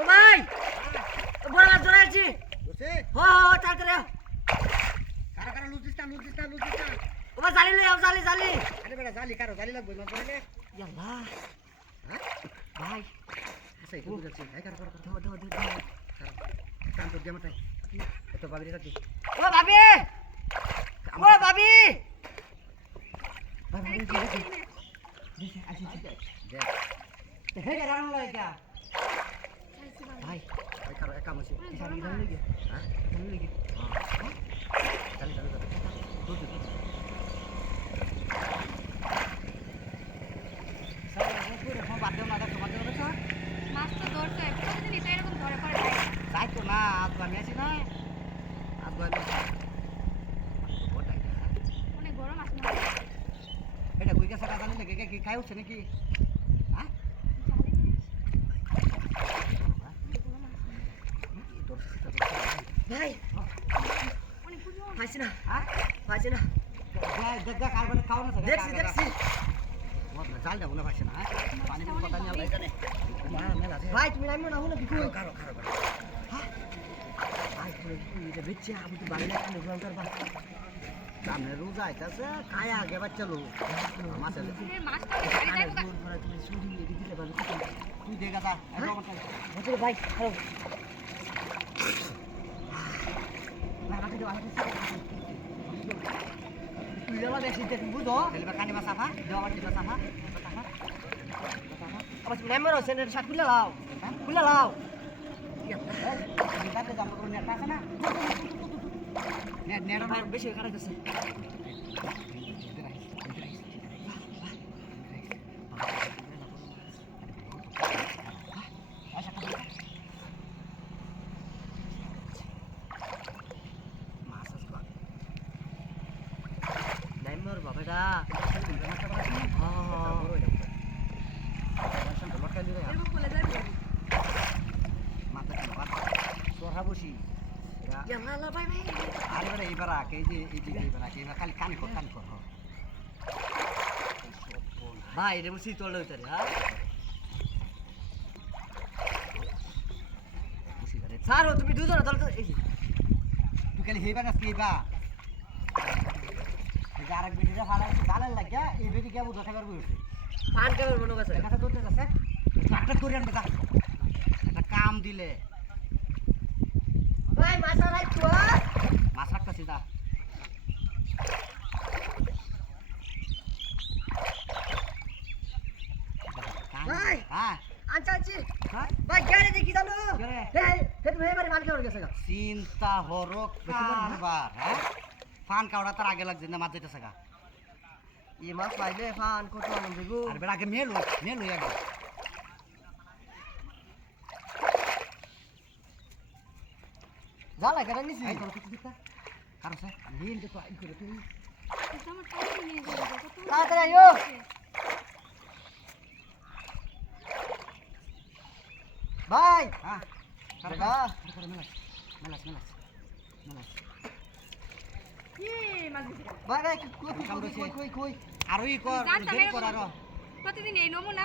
ও ভাই বড় মাছ ধরে আছি বুঝছে হো তাড়াতাড়ি কারা কারা লুজ দিস্তা ও ভাই জালি লই আও জালি আরে বেটা জালি কারো জালি লাগবে না বলে ইয়াল্লাহ হ্যাঁ ভাই আচ্ছা একটু বুঝাচ্ছি এই কারো কারো ধর কাম তো দিয়ে মাথায় এত বাবির কাছে ও ভাবি ভাই ভাবি কি হইছে দিছে আসি দেখ হে রান লাগা ভাই এই কারো একা মছি জানি জানি লাগি হ্যাঁ জানি লাগি জালি দুধ স্যার পুরো ফোন বাদ দাও না তোমার দেওয়া স্যার মাছ তো ধরছে প্রতিদিন এটা এরকম ধরে পরে যায় যাই তো না আজ আমি আছি না আজ আমি অনেক বড় মাছ মনে হয়। এটা কই গেছে জানি লাগে কি খাই উঠছে নাকি হ্যাঁ ভাই অনেক পুরো ফাইছি না হ্যাঁ ফাইছি না দেখা কারবার খাও না দেখছি জাল যাবো না পারছে না পানি কথা নিয়ে আলাই জানে মেলা আছে ভাই তুমি নামিও না হলো কি কই কারো হ্যাঁ ভাই তুমি এটা বেচে আমি তো বাড়ি না কেন ঘন্টার বা সামনে রোজা আইতাছে খায় আগে বাচ্চা লোক মাছ আছে এই মাছটা বাড়ি যাইবো গা। তুমি শুনি এদিকে দিলে ভালো তুই দেখা যা হচ্ছে ভাই হ্যালো ভাই আমাকে দাও তুই যাবা দেখছি দেখি বুঝো খেলবা কানি মাছ আফা দেওয়া আমার দিবা সাফা আবার তুমি নাম্বার আছে না শাক খুলে লাও খুলে লাও নিতাতে যাবো তোর নেট আছে না নেট ভাই বেশি কাটাইতেছে নাম্বার বাবাটা এরকম বলে যাইবো সোহা বসি ইয়াল্লা ভাই ভাই আরে বেটা এইবার আকে এই যে এইবার আকে এইবার খালি কান কর ভাই এটা মুসি তোল হইতারে হ্যাঁ বসি করে স্যার তুমি দুজন তোল তো এই তুই খালি হেবা না কেবা এই যে আরেক বেটিটা ভালো জালের লাগিয়া এই বেটি কে বুঝা থাকার বসে পান কেমন মনে আছে দেখা ধরতে যাচ্ছে ট্রাক্টর করে আনবে যা একটা কাম দিলে ভাই মাছা রাখছো মাছ রাখতেছি যা ভাই। হ্যাঁ আচ্ছা আচ্ছা হ্যাঁ ভাই গেলে দেখি জানো গেলে। হে হে তুমি এবারে পান কেমন গেছে গা চিন্তা হরক কারবার হ্যাঁ ফান কাওড়া তার আগে লাগছে না মাছ যেতেছে গা এই মাছ পাইলে ফান কত আনন্দ গো আর বেড়া আগে মেলো আগে জালা কেন নিছি এই করো কিছু দিতা কারো সে লিন দেখো আই করে তুই এটা আমার টাইম নিয়ে যাবে কত তাড়াতাড়ি আইও ভাই হ্যাঁ দেখা মেলাস কি মাছ দিছে ভাই ভাই কই কামড়েছে। কই আর ওই কর জানতাম দেরি কর আরো প্রতিদিন এই নমুনা